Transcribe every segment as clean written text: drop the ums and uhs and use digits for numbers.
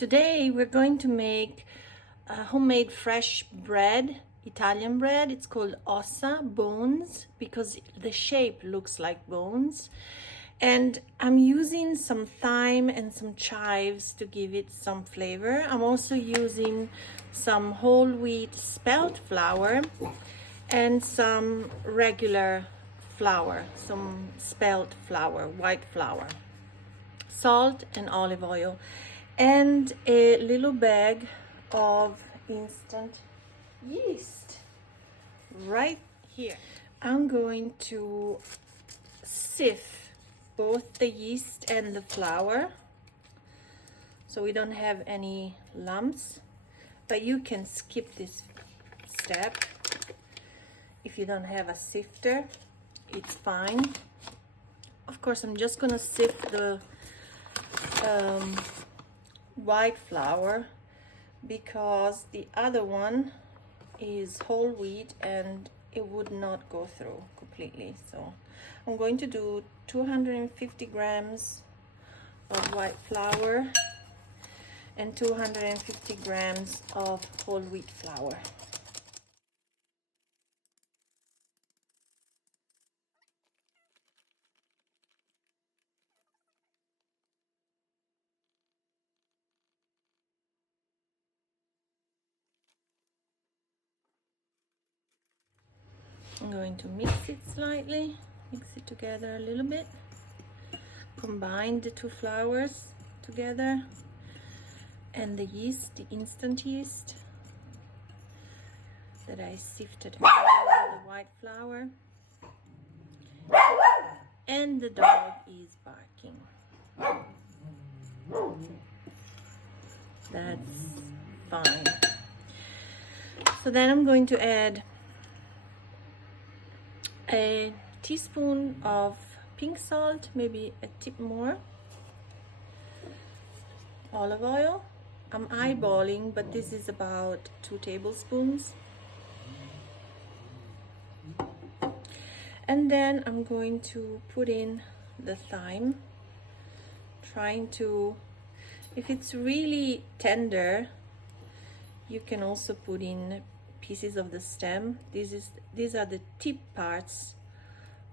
Today we're going to make homemade fresh bread, Italian bread. It's called ossa, bones, because the shape looks like bones. And I'm using some thyme and some chives to give it some flavor. I'm also using some whole wheat spelt flour and some regular flour, some spelt flour, white flour, salt and olive oil, and a little bag of instant yeast right here. I'm going to sift both the yeast and the flour so we don't have any lumps, but you can skip this step if you don't have a sifter. It's fine. Of course, I'm just gonna sift the white flour because the other one is whole wheat and it would not go through completely. So I'm going to do 250 grams of white flour and 250 grams of whole wheat flour. I'm going to mix it slightly, mix it together a little bit, combine the two flours together and the yeast, the instant yeast that I sifted with the white flour. And the dog is barking. That's fine. So then I'm going to add a teaspoon of pink salt, maybe a tip more, olive oil. I'm eyeballing, but this is about 2 tablespoons. And then I'm going to put in the thyme, trying to, if it's really tender, you can also put in pieces of the stem. These are the tip parts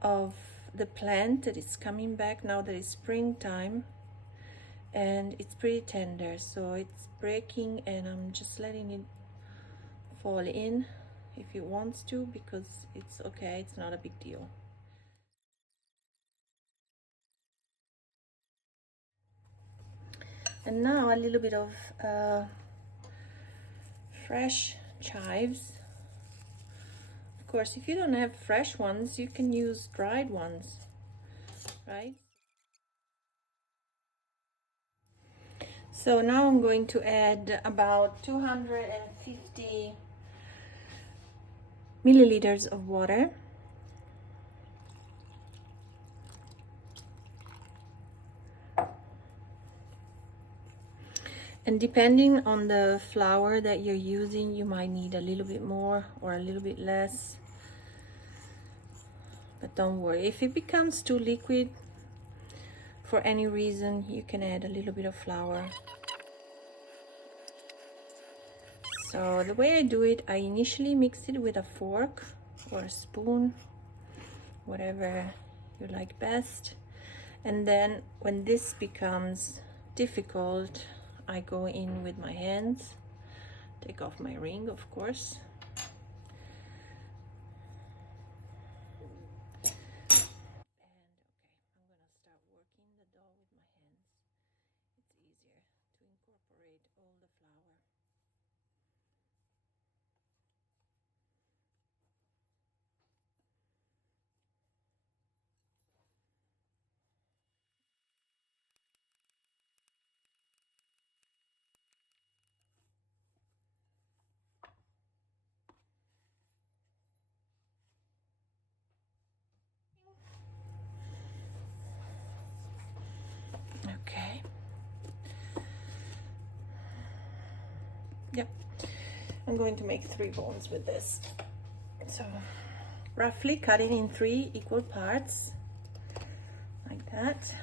of the plant that is coming back now that it's springtime, and it's pretty tender, so it's breaking, and I'm just letting it fall in if it wants to, because it's okay, it's not a big deal. And now a little bit of fresh chives. Of course, if you don't have fresh ones, you can use dried ones, right? So now I'm going to add about 250 milliliters of water. And depending on the flour that you're using, you might need a little bit more or a little bit less. But don't worry, if it becomes too liquid for any reason, you can add a little bit of flour. So the way I do it, I initially mix it with a fork or a spoon, whatever you like best. And then when this becomes difficult, I go in with my hands, take off my ring, of course. And okay, I'm gonna start working the dough with my hands. It's easier to incorporate all the flour. Okay. Yep. I'm going to make 3 bones with this. So roughly cut it in 3 equal parts, like that.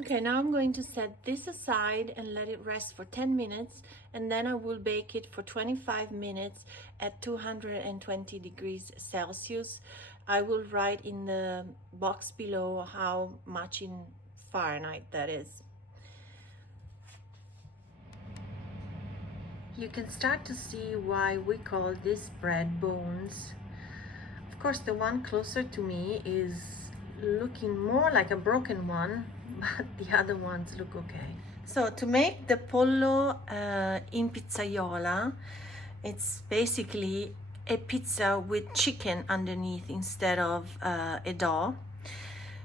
Okay, now I'm going to set this aside and let it rest for 10 minutes, and then I will bake it for 25 minutes at 220 degrees Celsius. I will write in the box below how much in Fahrenheit that is. You can start to see why we call this bread bones. Of course, the one closer to me is looking more like a broken one, but the other ones look okay. So to make the pollo in pizzaiola, it's basically a pizza with chicken underneath instead of a dough.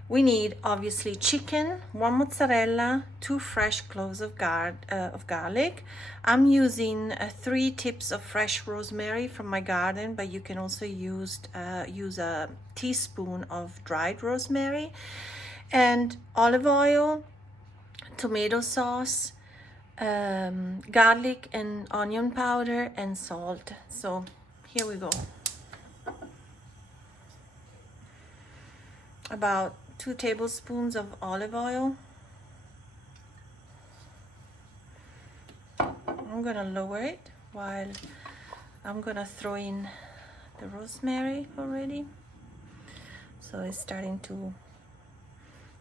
We need obviously chicken, 1 mozzarella, 2 fresh cloves of garlic. I'm using 3 tips of fresh rosemary from my garden, but you can also use a teaspoon of dried rosemary, and olive oil, tomato sauce, garlic and onion powder, and salt. So here we go. About 2 tablespoons of olive oil. I'm gonna lower it while I'm gonna throw in the rosemary already. So it's starting to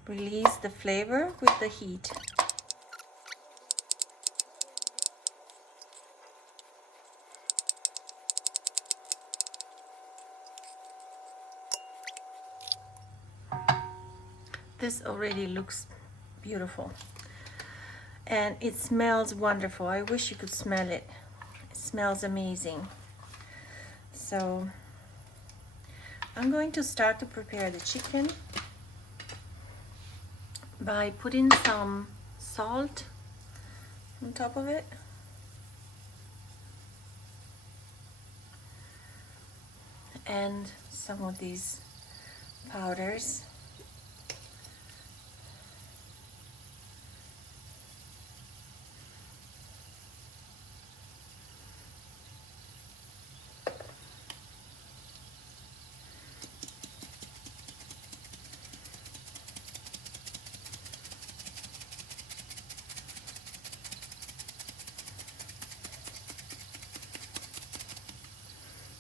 release the flavor with the heat. This already looks beautiful and it smells wonderful. I wish you could smell it. It smells amazing. So I'm going to start to prepare the chicken by putting some salt on top of it. And some of these powders.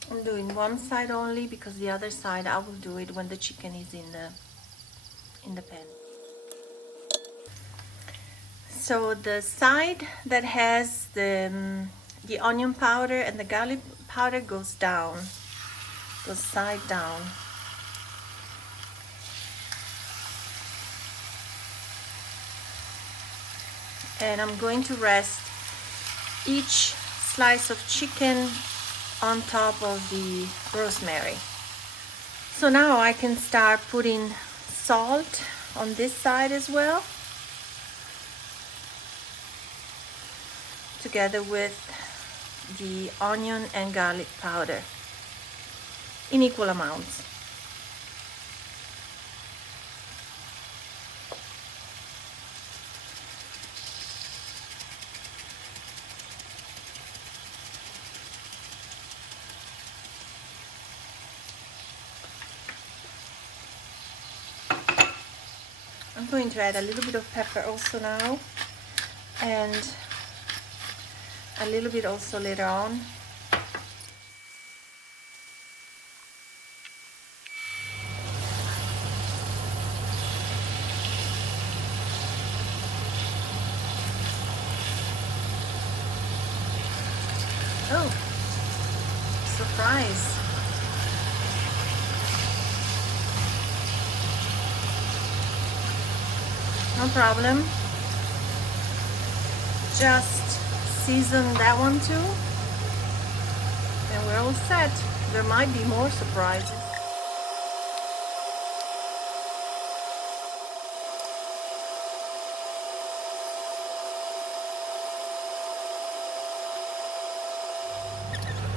I'm doing one side only because the other side I will do it when the chicken is in the pan. So the side that has the onion powder and the garlic powder goes down, goes side down. And I'm going to rest each slice of chicken on top of the rosemary. So now I can start putting salt on this side as well, together with the onion and garlic powder in equal amounts. I'm going to add a little bit of pepper also now, and a little bit also later on. Oh, surprise. No problem. Just season that one too, and we're all set. There might be more surprises.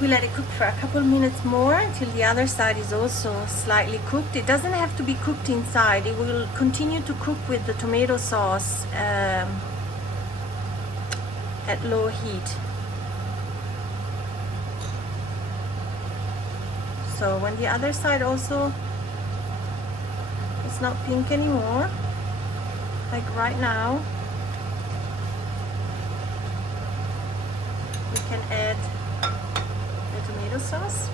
We let it cook for a couple minutes more until the other side is also slightly cooked. It doesn't have to be cooked inside. It will continue to cook with the tomato sauce at low heat. So when the other side also is not pink anymore, like right now, we can add the tomato sauce.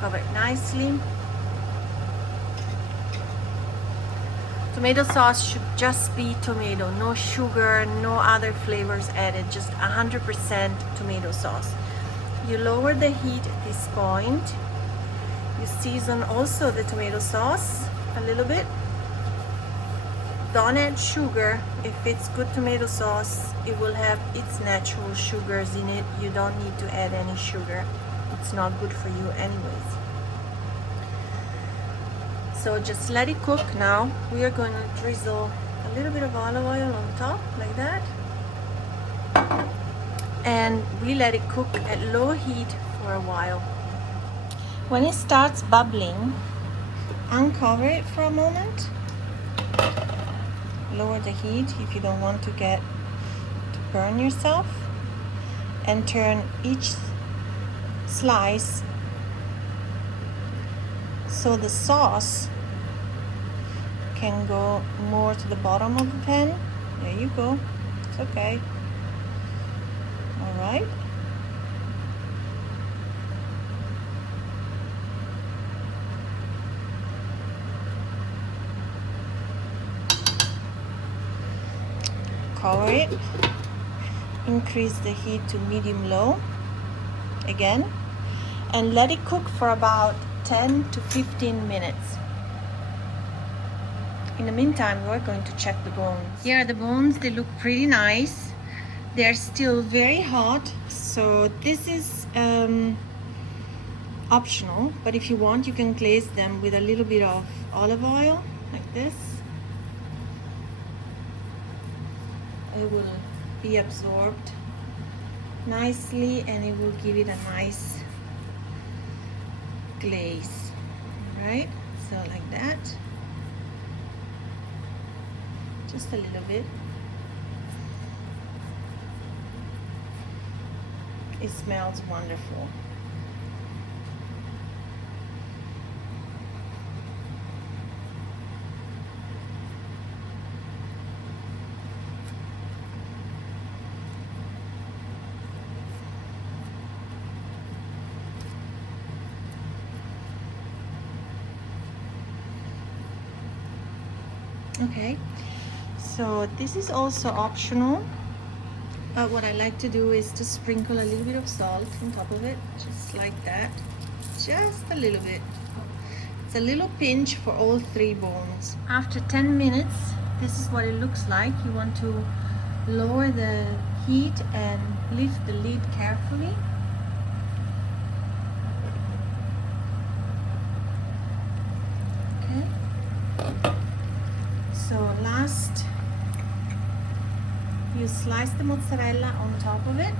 Cover it nicely. Tomato sauce should just be tomato, no sugar, no other flavors added, just 100% tomato sauce. You lower the heat at this point. You season also the tomato sauce a little bit. Don't add sugar. If it's good tomato sauce, it will have its natural sugars in it. You don't need to add any sugar. It's not good for you anyways. So just let it cook now. We are going to drizzle a little bit of olive oil on top, like that. And we let it cook at low heat for a while. When it starts bubbling, uncover it for a moment. Lower the heat if you don't want to burn yourself. And turn each slice so the sauce can go more to the bottom of the pan. There you go. It's okay. All right. Cover it. Increase the heat to medium-low again, and let it cook for about 10 to 15 minutes. In the meantime, we're going to check the bones. Here are the bones. They look pretty nice. They're still very hot, so this is optional, but if you want, you can glaze them with a little bit of olive oil, like this. It will be absorbed nicely and it will give it a nice glaze, right? So like that, just a little bit. It smells wonderful. Okay, so this is also optional. What I like to do is to sprinkle a little bit of salt on top of it, just like that, just a little bit. It's a little pinch for all 3 bones. After 10 minutes, this is what it looks like. You want to lower the heat and lift the lid carefully. Okay. So last, you slice the mozzarella on top of it.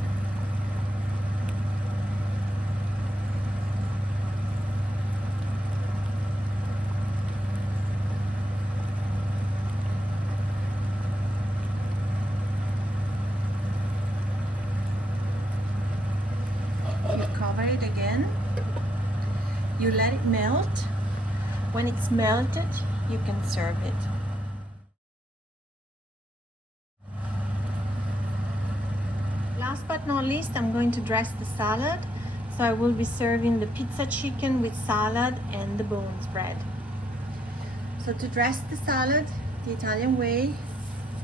You cover it again. You let it melt. When it's melted, you can serve it. Last but not least, I'm going to dress the salad. So I will be serving the pizza chicken with salad and the bones bread. So to dress the salad the Italian way,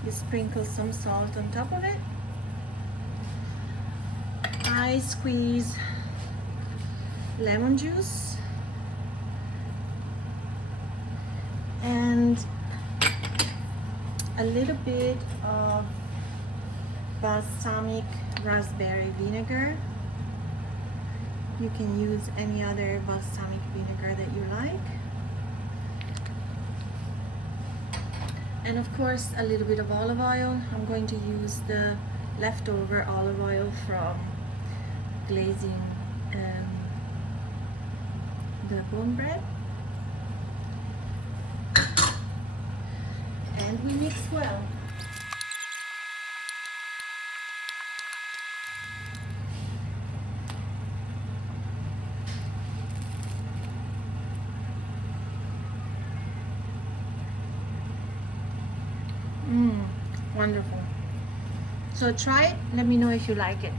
you sprinkle some salt on top of it. I squeeze lemon juice and a little bit of balsamic raspberry vinegar. You can use any other balsamic vinegar that you like. And of course, a little bit of olive oil. I'm going to use the leftover olive oil from glazing the bone bread. And we mix well. Wonderful. So try it. Let me know if you like it.